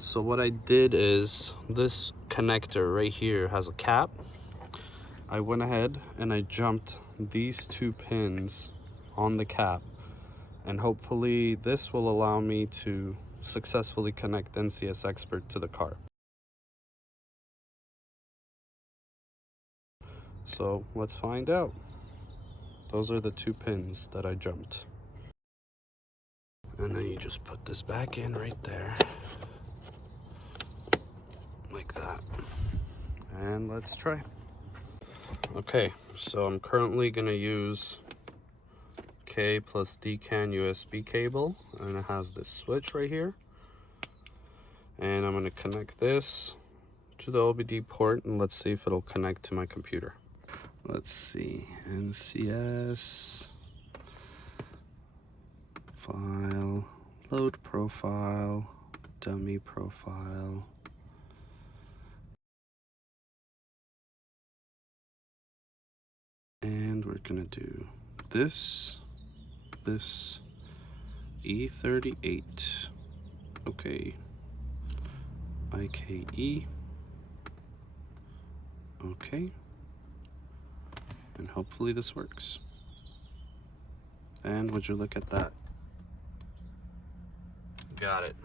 So what I did is, this connector right here has a cap. I went ahead and I jumped these two pins on the cap, and hopefully this will allow me to successfully connect NCS Expert to the car. So let's find out. Those are the two pins that I jumped. And then you just put this back in right there, like that. And let's try. Okay, so I'm currently gonna use K plus DCAN USB cable, and it has this switch right here. And I'm gonna connect this to the OBD port, and let's see if it'll connect to my computer. Let's see, NCS, file, load profile, dummy profile. And we're gonna do this, E38, okay, IKE, okay, and hopefully this works. And would you look at that? Got it.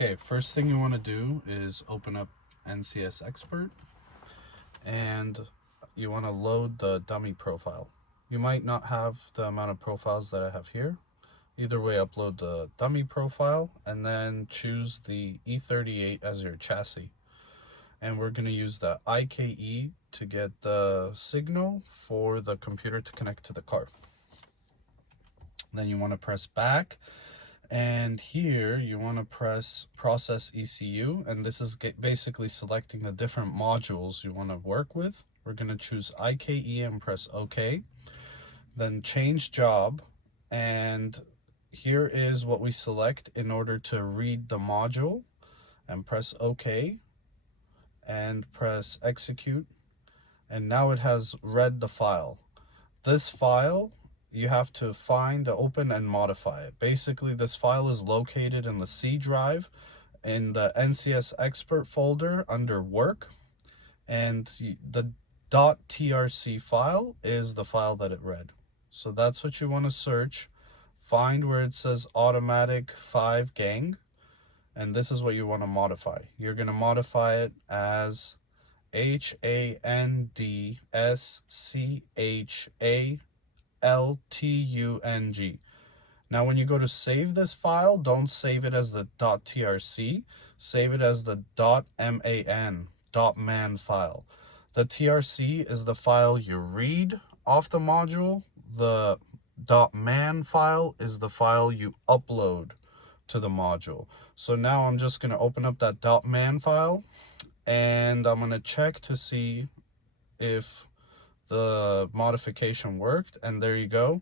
Okay, first thing you want to do is open up NCS Expert, and you want to load the dummy profile. You might not have the amount of profiles that I have here. Either way, upload the dummy profile and then choose the E38 as your chassis. And we're going to use the IKE to get the signal for the computer to connect to the car. Then you want to press back, and here you want to press process ECU, and this is basically selecting the different modules you want to work with. We're going to choose IKE and press OK. Then change job, and here is what we select in order to read the module, and press OK and press execute, and now it has read the file. This file you have to find, open, and modify it. Basically, this file is located in the C drive in the NCS Expert folder under work, and the .trc file is the file that it read. So that's what you want to search. Find where it says automatic 5 gang, and this is what you want to modify. You're going to modify it as HANDSCHALTUNG. Now when you go to save this file, don't save it as the .trc, save it as the .man file. The TRC is the file you read off the module. The .man file is the file you upload to the module. So now I'm just going to open up that .man file, and I'm going to check to see if the modification worked, and there you go.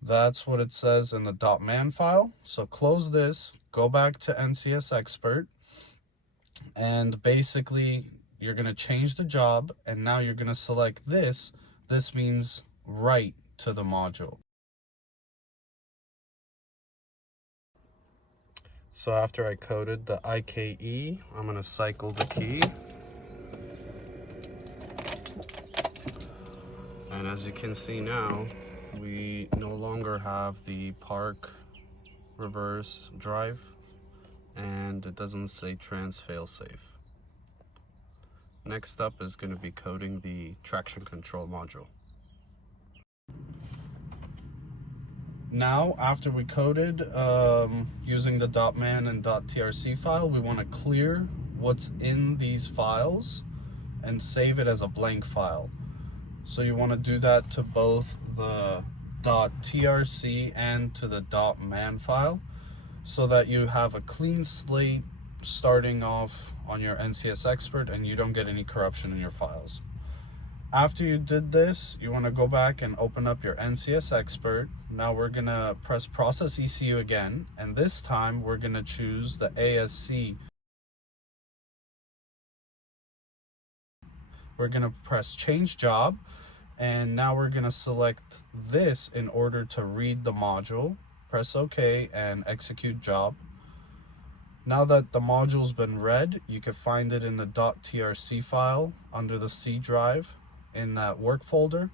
That's what it says in the .man file. So close this, go back to NCS Expert, and basically you're going to change the job, and now you're going to select this. This means write to the module. So after I coded the IKE, I'm going to cycle the key. And as you can see now, we no longer have the park reverse drive, and it doesn't say trans failsafe. Next up is going to be coding the traction control module. Now, after we coded using the .man and .trc file, we want to clear what's in these files and save it as a blank file. So you want to do that to both the .trc and to the .man file, so that you have a clean slate starting off on your NCS Expert and you don't get any corruption in your files. After you did this, you want to go back and open up your NCS Expert. Now we're going to press Process ECU again, and this time we're going to choose the ASC. We're going to press Change Job, and now we're going to select this in order to read the module. Press OK and Execute Job. Now that the module's been read, you can find it in the .trc file under the C drive in that work folder.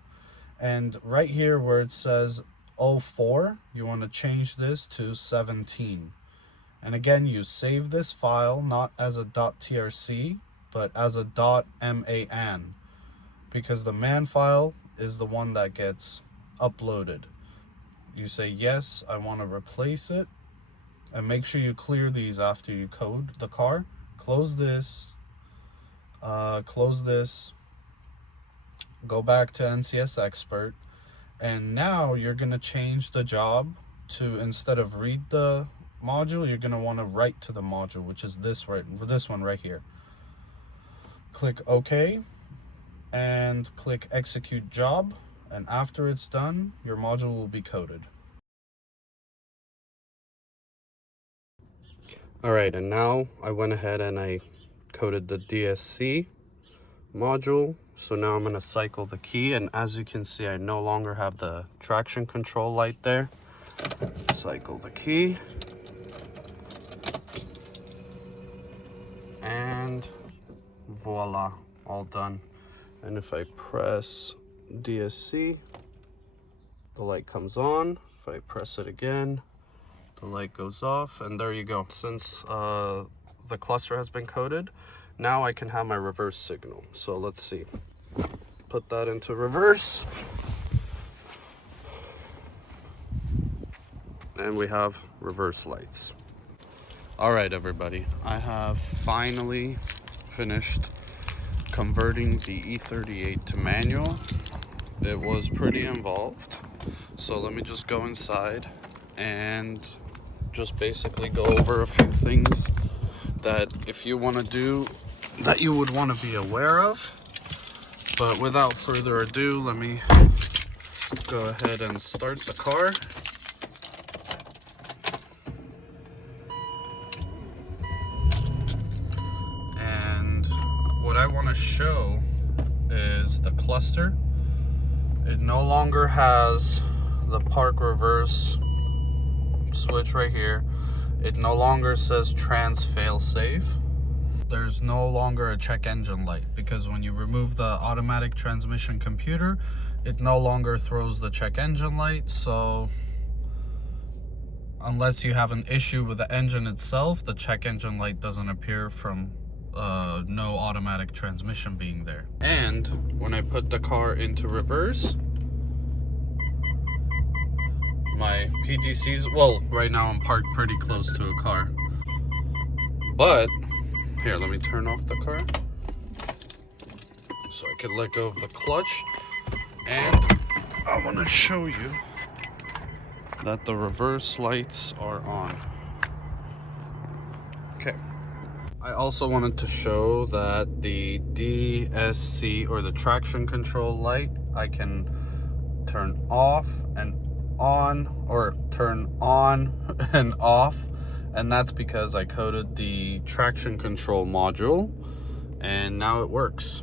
And right here where it says 04, you want to change this to 17. And again, you save this file not as a .trc, but as a .man, because the man file is the one that gets uploaded. You say, yes, I want to replace it. And make sure you clear these after you code the car. Close this, go back to NCS Expert, and now you're going to change the job to, instead of read the module, you're going to want to write to the module, which is this one right here. Click OK and click Execute Job, and after it's done, your module will be coded. Alright, and now I went ahead and I coded the DSC module. So now I'm going to cycle the key, and as you can see, I no longer have the traction control light there. Cycle the key. And voila, all done. And if I press DSC, the light comes on. If I press it again, the light goes off, and there you go. Since the cluster has been coded, now I can have my reverse signal. So let's see. Put that into reverse. And we have reverse lights. All right, everybody. I have finally finished converting the E38 to manual. It was pretty involved. So let me just go inside and just basically go over a few things that if you want to do, that you would want to be aware of. But without further ado, let me go ahead and start the car. And what I want to show is the cluster. It no longer has the park reverse switch right here. It no longer says trans fail safe. There's no longer a check engine light, because when you remove the automatic transmission computer, it no longer throws the check engine light. So unless you have an issue with the engine itself, the check engine light doesn't appear from no automatic transmission being there. And when I put the car into reverse, my PDCs, well, right now I'm parked pretty close to a car, but here, let me turn off the car so I can let go of the clutch. And I want to show you that the reverse lights are on. Okay. I also wanted to show that the DSC, or the traction control light, I can turn off and on, or turn on and off, and that's because I coded the traction control module and now it works.